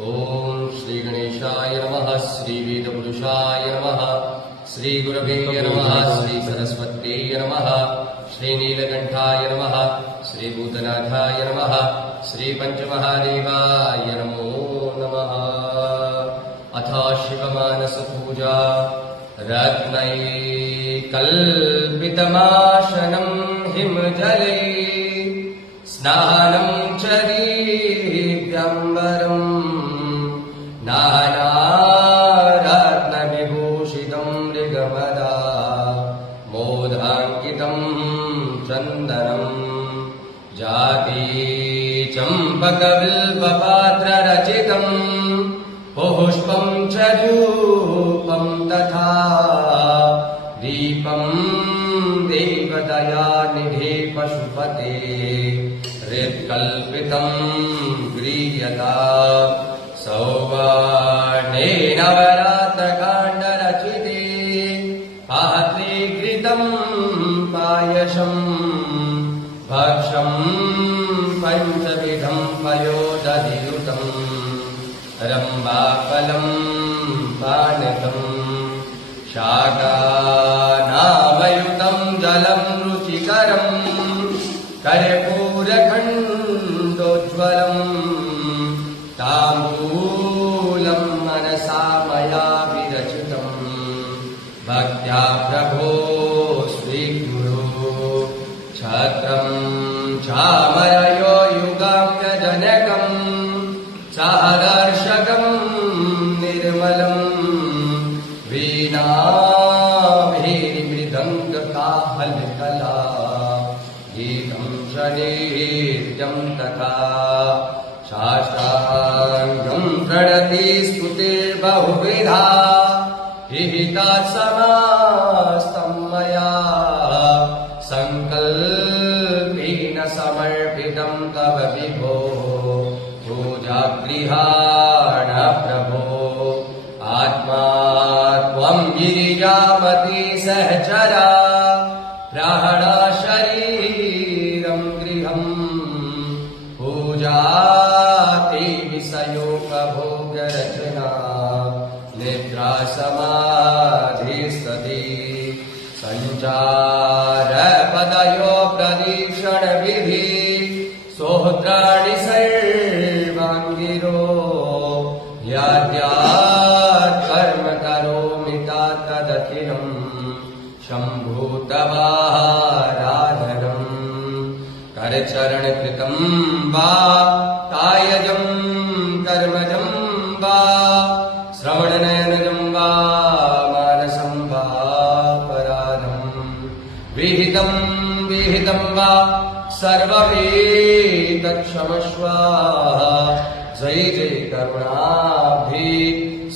ओम श्री गणेशाय नमः, श्री वेदपुरुषाय नमः, श्री गुरवे नमः, श्री सरस्वत्यै नमः, श्री नीलकंठाय नमः, श्री भूतनाथाय नमः, श्री पंचमहादेवाय नमो नमः। अथ शिवमानसपूजा। रत्नैकल्पितमाशनं हिमजले स्नानं च दिव्यम्बरम् नानारत्नविभूषितं मृगमदा मोदाङ्कितं चन्दनम् जाति चम्पकबिल्वपात्ररचितम् पुष्पं च धूपं तथा दीपं देवदयानिधे पशुपते हृत्कल्पितं गृह्यता सौवर्णेन वरातकाण्डरचिते पात्रे घृतं पायसं भक्षं पञ्चविधं पयोदधियुतम् रम्भाफलं पानकं शाकानामयुतं जलं रुचिकरं कर्पूरखण्डोज्ज्वलम् ताम्बूलं मनसा मया विरचितं भक्त्या प्रभो स्वीकुरु छत्रं चामरयो युगाम्यजनकम् सादर्शकं निर्मलं वीणाभिर्मृदङ्गकाहलकला गीतं च नृत्यं तथा साष्टाङ्गं प्रणति स्तुतिर्बहुविधा विहिता समास्तं मया सङ्कल्पेन समर्पितं तव विभो पूजागृहाण प्रभो आत्मा त्वं गिरिजामती सहचरा प्राणा शरीरं गृहम् पूजा ते विषयोपभोगरचना निद्रा समाधिस्तते सञ्चारपदयो प्रदीक्षणविधि सोत्राणि सर्वाङ्गिरो याद्यात् कर्म करोमि तदखिलम् शम्भो तवाराधनम् करचरणकृतं वा कायजं कर्मजं वा श्रवणनयनजं वा मानसं वा पराधम् विहितं वा सर्वमेतत्क्षमस्व। जय जय करुणाब्धि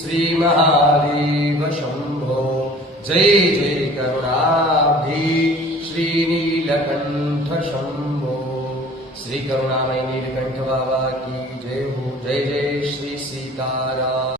श्री महादेव शंभो। जय जय करुणाब्धि श्री नीलकंठ शंभो। श्री करुणामय नीलकंठ बाबा की जय हो। जय जय श्री सीताराम।